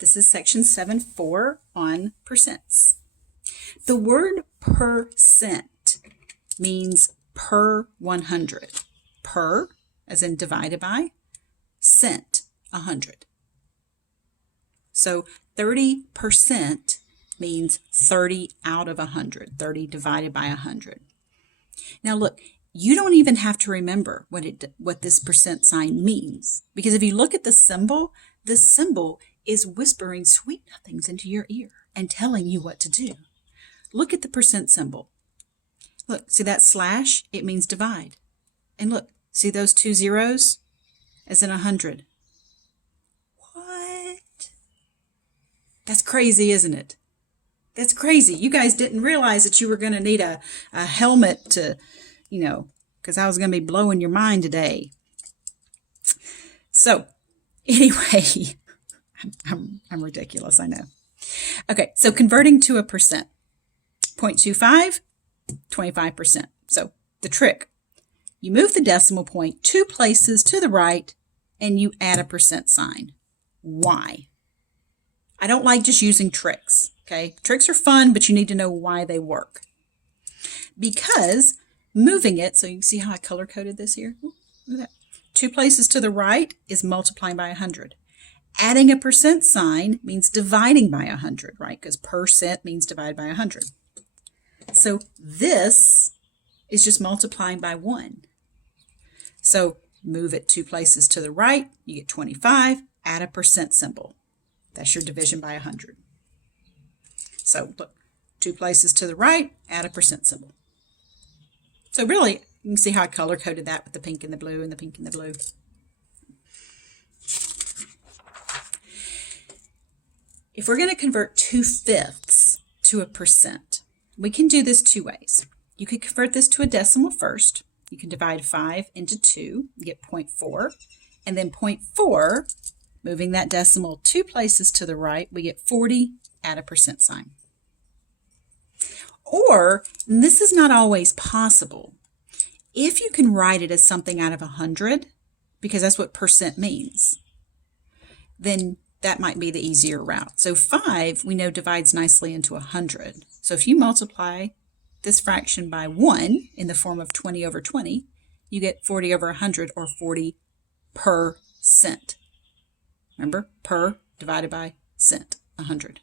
This is section 7.4 on percents. The word percent means per 100. Per, as in divided by, cent, 100. So 30% means 30 out of 100, 30 divided by 100. Now look, you don't even have to remember what this percent sign means, because if you look at the symbol is whispering sweet nothings into your ear and telling you what to do. Look at the percent symbol. Look, see that slash? It means divide. And look, see those 2 zeros? As in 100. What? That's crazy, isn't it? That's crazy. You guys didn't realize that you were going to need a helmet to, because I was going to be blowing your mind today. So, anyway, I'm ridiculous, I know. Okay, so converting to a percent. 0.25, 25%. So, the trick. You move the decimal point 2 places to the right, and you add a percent sign. Why? I don't like just using tricks, okay? Tricks are fun, but you need to know why they work. Because moving it, so you can see how I color-coded this here? Ooh, look at that. 2 places to the right is multiplying by 100. Adding a percent sign means dividing by 100, right? Because percent means divided by 100. So this is just multiplying by 1. So move it 2 places to the right, you get 25, add a percent symbol. That's your division by 100. So look, 2 places to the right, add a percent symbol. So really, you can see how I color-coded that with the pink and the blue and the pink and the blue. If we're going to convert 2/5 to a percent, we can do this 2 ways. You could convert this to a decimal first. You can divide 5 into 2, you get 0.4, and then 0.4, moving that decimal 2 places to the right, we get 40, add a percent sign. Or, and this is not always possible, if you can write it as something out of 100, because that's what percent means, then that might be the easier route. So 5, we know, divides nicely into 100. So if you multiply this fraction by 1 in the form of 20 over 20, you get 40 over 100, or 40%. Remember, per divided by cent, 100.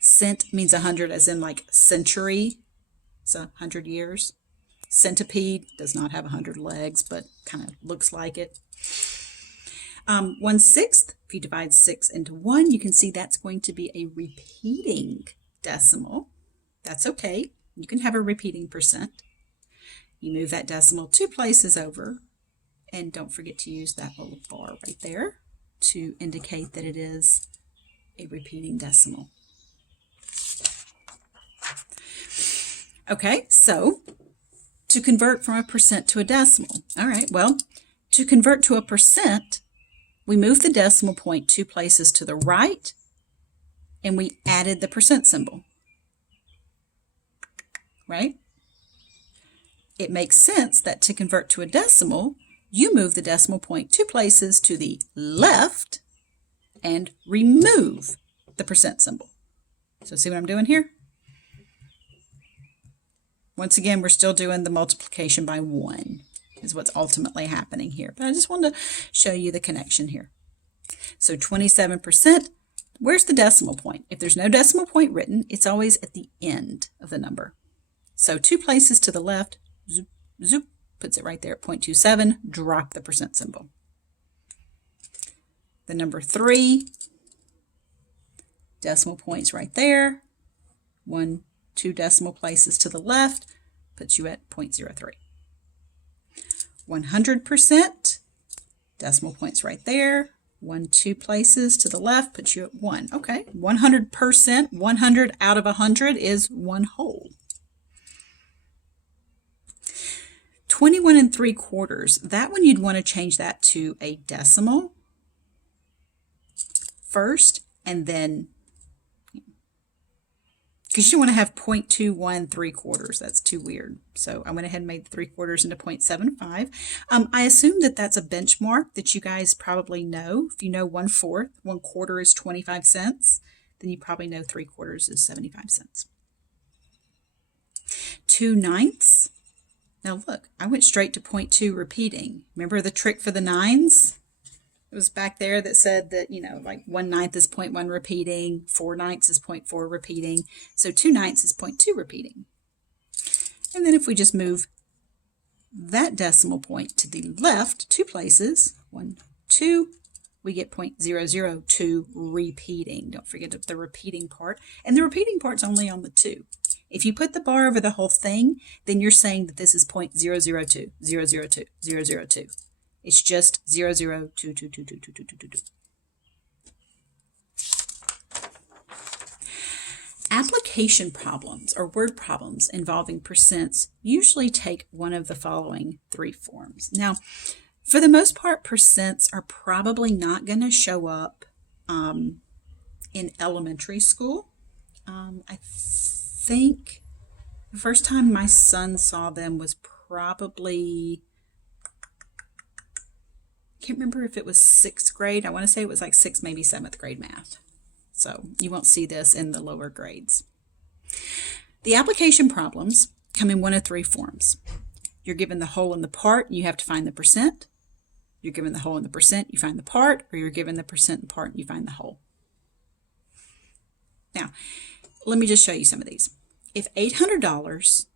Cent means 100 as in like century, so 100 years. Centipede does not have 100 legs, but kind of looks like it. 1/6, if you divide 6 into 1, you can see that's going to be a repeating decimal. That's okay. You can have a repeating percent. You move that decimal 2 places over, and don't forget to use that little bar right there to indicate that it is a repeating decimal. Okay, so to convert from a percent to a decimal. All right, well, to convert to a percent, we move the decimal point 2 places to the right, and we added the percent symbol, right? It makes sense that to convert to a decimal, you move the decimal point 2 places to the left and remove the percent symbol. So see what I'm doing here? Once again, we're still doing the multiplication by 1 is what's ultimately happening here. But I just wanted to show you the connection here. So 27%, where's the decimal point? If there's no decimal point written, it's always at the end of the number. So 2 places to the left, zoop, zoop, puts it right there at 0.27, drop the percent symbol. The number 3, decimal points right there, 1, 2 decimal places to the left, puts you at 0.03. 100%, decimal points right there, 1, 2 places to the left, puts you at 1. Okay, 100%, 100 out of 100 is 1 whole. 21 3/4, that one you'd want to change that to a decimal first, and then because you don't want to have 0.21 3/4. That's too weird. So I went ahead and made the 3/4 into 0.75. I assume that that's a benchmark that you guys probably know. If you know 1/4, 1/4 is 25 cents, then you probably know 3/4 is 75 cents. 2/9. Now look, I went straight to 0.2 repeating. Remember the trick for the nines? It was back there that said that, you know, like 1/9 is 0.1 repeating, 4/9 is 0.4 repeating. So 2/9 is 0.2 repeating. And then if we just move that decimal point to the left 2 places, 1, 2, we get 0.002 repeating. Don't forget the repeating part. And the repeating part's only on the 2. If you put the bar over the whole thing, then you're saying that this is 0.002, 002, 002. It's just 0.022222222. Application problems or word problems involving percents usually take one of the following 3 forms. Now, for the most part, percents are probably not going to show up in elementary school. I think the first time my son saw them was probably, I can't remember if it was 6th grade. I want to say it was like 6th, maybe 7th grade math. So you won't see this in the lower grades. The application problems come in one of 3 forms. You're given the whole and the part, you have to find the percent. You're given the whole and the percent, you find the part, or you're given the percent and part, and you find the whole. Now, let me just show you some of these. If $800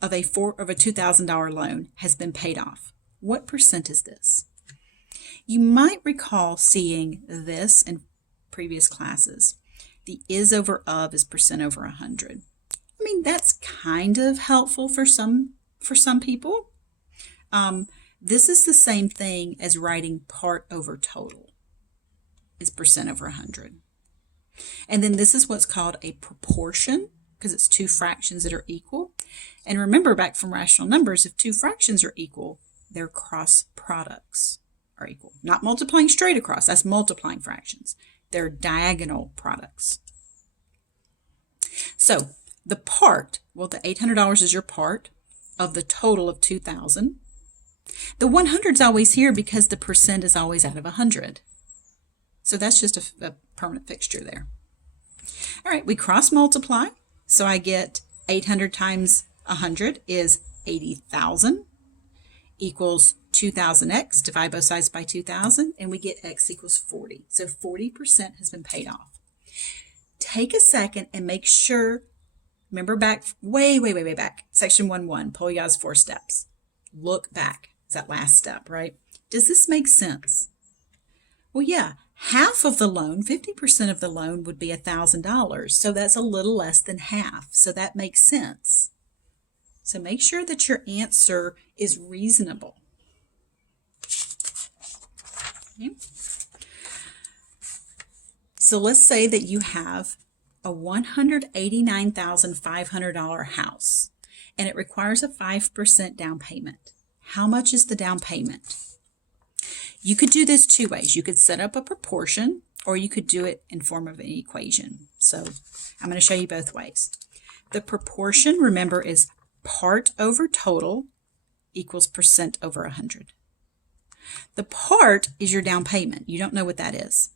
of a $2,000 loan has been paid off, what percent is this? You might recall seeing this in previous classes. The is over of is percent over 100. I mean, that's kind of helpful for some people. This is the same thing as writing part over total is percent over 100. And then this is what's called a proportion because it's 2 fractions that are equal. And remember back from rational numbers, if 2 fractions are equal, their cross products are equal. Not multiplying straight across, that's multiplying fractions. They're diagonal products. So the part, well, the $800 is your part of the total of 2,000. The 100 is always here because the percent is always out of 100. So that's just a permanent fixture there. All right, we cross multiply. So I get 800 times 100 is 80,000 equals 2,000x. Divide both sides by 2,000 and we get x equals 40. So 40% has been paid off. Take a second and make sure, remember back, way back, section 1.1, Polya's 4 steps. Look back. It's that last step, right? Does this make sense? Well, yeah, half of the loan, 50% of the loan would be $1,000. So that's a little less than half. So that makes sense. So make sure that your answer is reasonable. Okay. So let's say that you have a $189,500 house and it requires a 5% down payment. How much is the down payment? You could do this 2 ways. You could set up a proportion or you could do it in form of an equation. So I'm going to show you both ways. The proportion, remember, is part over total equals percent over 100. The part is your down payment. You don't know what that is.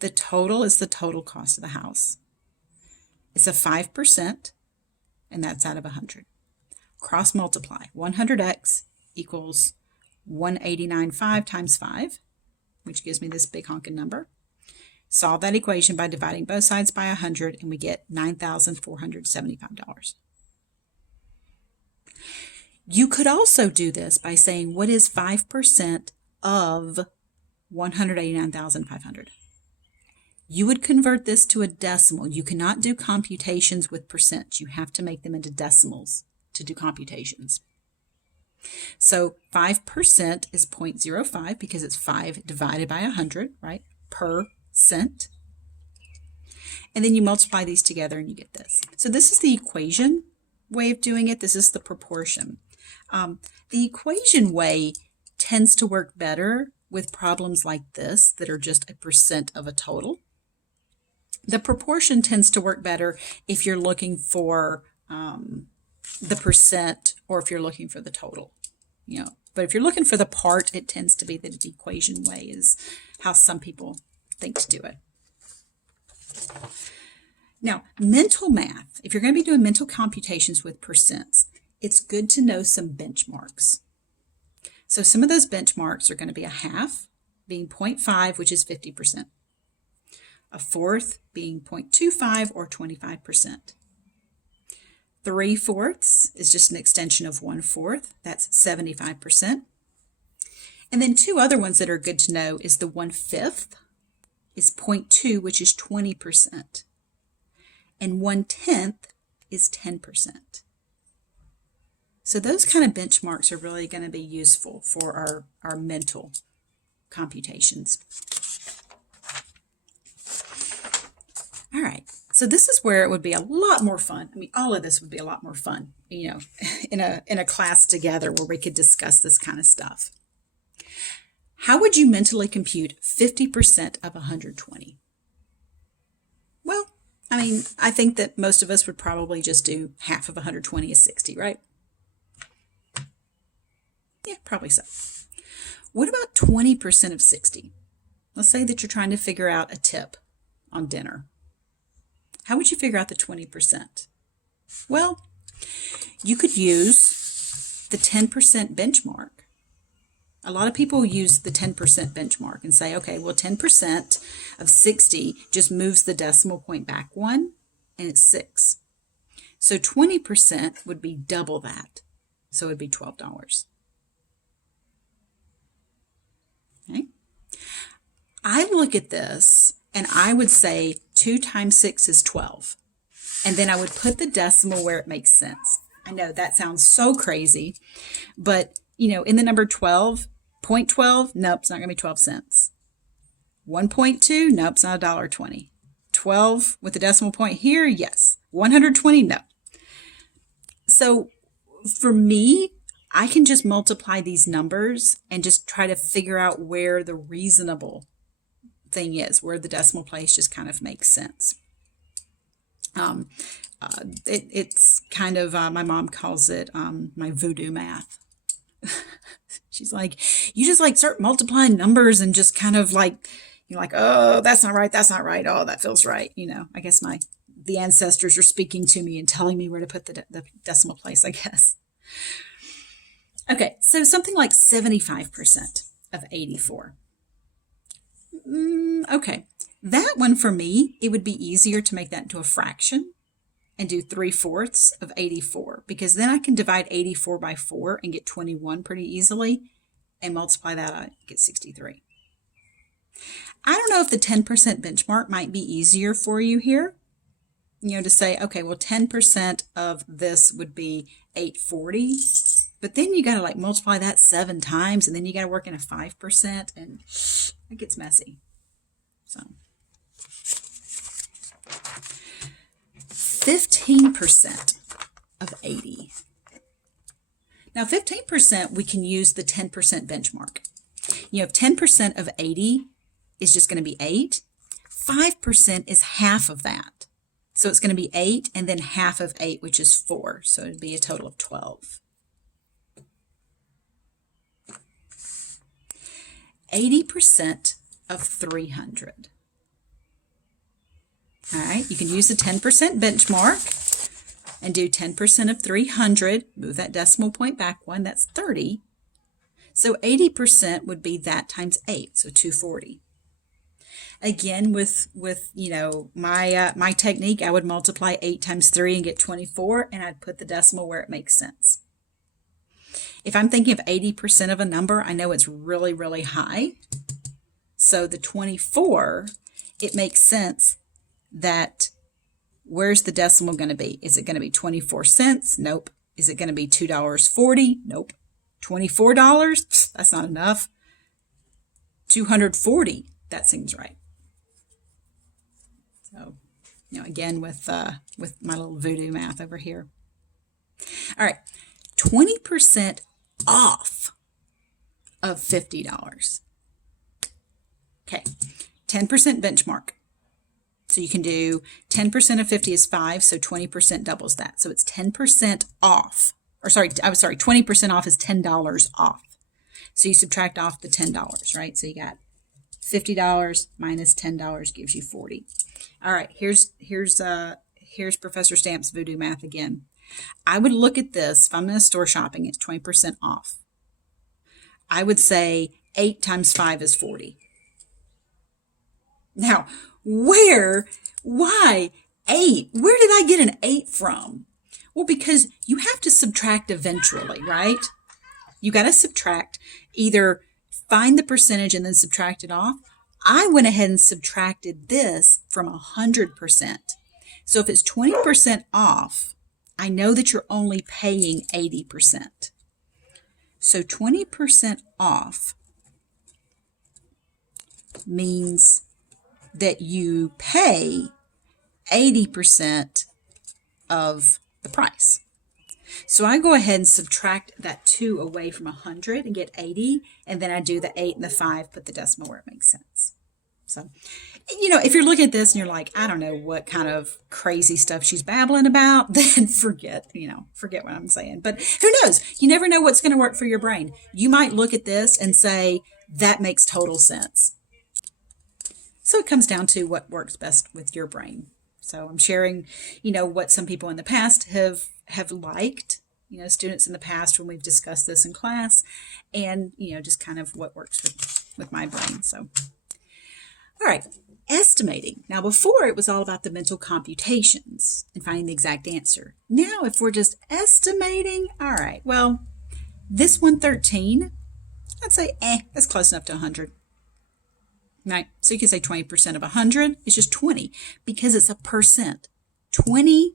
The total is the total cost of the house. It's a 5%, and that's out of 100. Cross multiply. 100x equals 189.5 times 5, which gives me this big honking number. Solve that equation by dividing both sides by 100, and we get $9,475. You could also do this by saying, what is 5% of 189,500? You would convert this to a decimal. You cannot do computations with percents. You have to make them into decimals to do computations. So 5% is 0.05 because it's 5 divided by 100, right? Percent. And then you multiply these together and you get this. So this is the equation way of doing it. This is the proportion. The equation way tends to work better with problems like this that are just a percent of a total. The proportion tends to work better if you're looking for the percent or if you're looking for the total, But if you're looking for the part, it tends to be the equation way is how some people think to do it. Now, mental math, if you're going to be doing mental computations with percents, it's good to know some benchmarks. So some of those benchmarks are going to be a half, being 0.5, which is 50%. A fourth being 0.25 or 25%. 3/4 is just an extension of 1/4. That's 75%. And then two other ones that are good to know is the 1/5 is 0.2, which is 20%. And 1/10 is 10%. So those kind of benchmarks are really going to be useful for our mental computations. All right, so this is where it would be a lot more fun. I mean, all of this would be a lot more fun, in a class together where we could discuss this kind of stuff. How would you mentally compute 50% of 120? Well, I mean, I think that most of us would probably just do half of 120 is 60, right? Yeah, probably so. What about 20% of 60? Let's say that you're trying to figure out a tip on dinner. How would you figure out the 20%? Well, you could use the 10% benchmark. A lot of people use the 10% benchmark and say, okay, well, 10% of 60 just moves the decimal point back one, and it's 6. So 20% would be double that. So it would be $12. Okay. I look at this and I would say 2 times 6 is 12. And then I would put the decimal where it makes sense. I know that sounds so crazy, but in the number 12, 0.12, nope, it's not going to be 12 cents. 1.2, nope, it's not $1.20. 12 with the decimal point here, yes. 120, no. So for me, I can just multiply these numbers and just try to figure out where the reasonable thing is, where the decimal place just kind of makes sense. It's kind of, my mom calls it my voodoo math. She's like, you just start multiplying numbers and just kind of you're like, oh, that's not right. That's not right. Oh, that feels right. I guess the ancestors are speaking to me and telling me where to put the decimal place, I guess. Okay, so something like 75% of 84. Okay, that one for me, it would be easier to make that into a fraction and do 3/4 of 84, because then I can divide 84 by 4 and get 21 pretty easily and multiply that out and get 63. I don't know if the 10% benchmark might be easier for you here, to say, okay, well, 10% of this would be 840, but then you got to multiply that 7 times, and then you got to work in a 5%, and it gets messy. So 15% of 80. Now 15%, we can use the 10% benchmark. If 10% of 80 is just going to be 8, 5% is half of that. So it's going to be 8 and then half of 8, which is 4. So it'd be a total of 12. 80% of 300. All right, you can use the 10% benchmark and do 10% of 300. Move that decimal point back one, that's 30. So 80% would be that times 8, so 240. Again, with my technique, I would multiply 8 times 3 and get 24, and I'd put the decimal where it makes sense. If I'm thinking of 80% of a number, I know it's really, really high. So the 24, it makes sense that where's the decimal going to be? Is it going to be 24 cents? Nope. Is it going to be $2.40? Nope. $24? That's not enough. 240, that seems right. So, again, with my little voodoo math over here. All right, 20% off of $50. Okay, 10% benchmark. So you can do 10% of 50 is 5, so 20% doubles that. So it's 10% off. Or sorry, I was sorry, 20% off is $10 off. So you subtract off the $10, right? So you got $50 minus $10 gives you 40. All right, here's Professor Stamp's voodoo math again. I would look at this, if I'm in a store shopping, it's 20% off. I would say 8 times 5 is 40. Now, why 8? Where did I get an 8 from? Well, because you have to subtract eventually, right? You got to subtract, either find the percentage and then subtract it off. I went ahead and subtracted this from 100%. So if it's 20% off, I know that you're only paying 80%. So 20% off means that you pay 80% of the price. So I go ahead and subtract that 2 away from 100 and get 80, and then I do the 8 and the 5, put the decimal where it makes sense. So, if you're looking at this and you're like, I don't know what kind of crazy stuff she's babbling about, then forget what I'm saying. But who knows? You never know what's going to work for your brain. You might look at this and say, that makes total sense. So it comes down to what works best with your brain. So I'm sharing, what some people in the past have liked, students in the past when we've discussed this in class, and, just kind of what works with my brain. So, all right, estimating. Now, before it was all about the mental computations and finding the exact answer. Now, if we're just estimating, all right, well, this 113, I'd say, that's close enough to 100. Right, so you can say 20% of 100 is just 20 because it's a percent. 20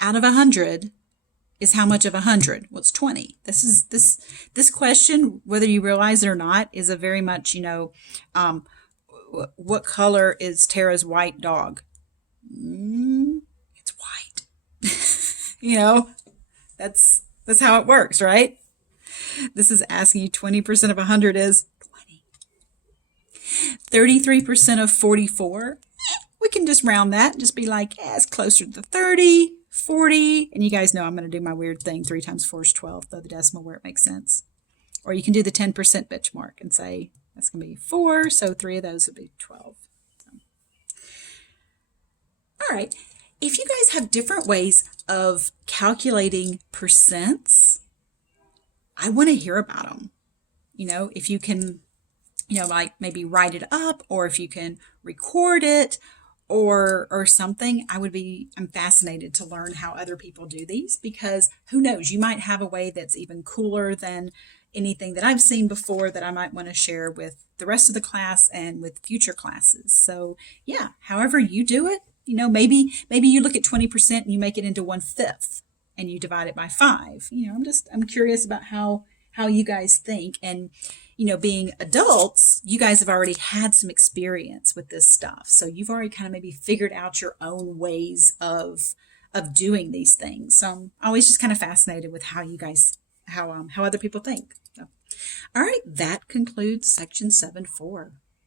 out of 100 is how much of 100? Well, it's 20. This question, whether you realize it or not, is a very much, what color is Tara's white dog? It's white. That's how it works, right? This is asking you 20% of 100 is 33% of 44, we can just round that and just be like, it's closer to 30, 40, and you guys know I'm going to do my weird thing, 3 times 4 is 12, throw the decimal where it makes sense. Or you can do the 10% benchmark and say, that's going to be 4, so 3 of those would be 12. So. All right, if you guys have different ways of calculating percents, I want to hear about them. If you can like maybe write it up, or if you can record it or something, I'm fascinated to learn how other people do these, because who knows, you might have a way that's even cooler than anything that I've seen before that I might want to share with the rest of the class and with future classes. So yeah, however you do it, maybe you look at 20% and you make it into 1/5 and you divide it by 5. I'm curious about how you guys think. And being adults, you guys have already had some experience with this stuff. So you've already kind of maybe figured out your own ways of doing these things. So I'm always just kind of fascinated with how you guys, how other people think. So, all right, that concludes section 7.4.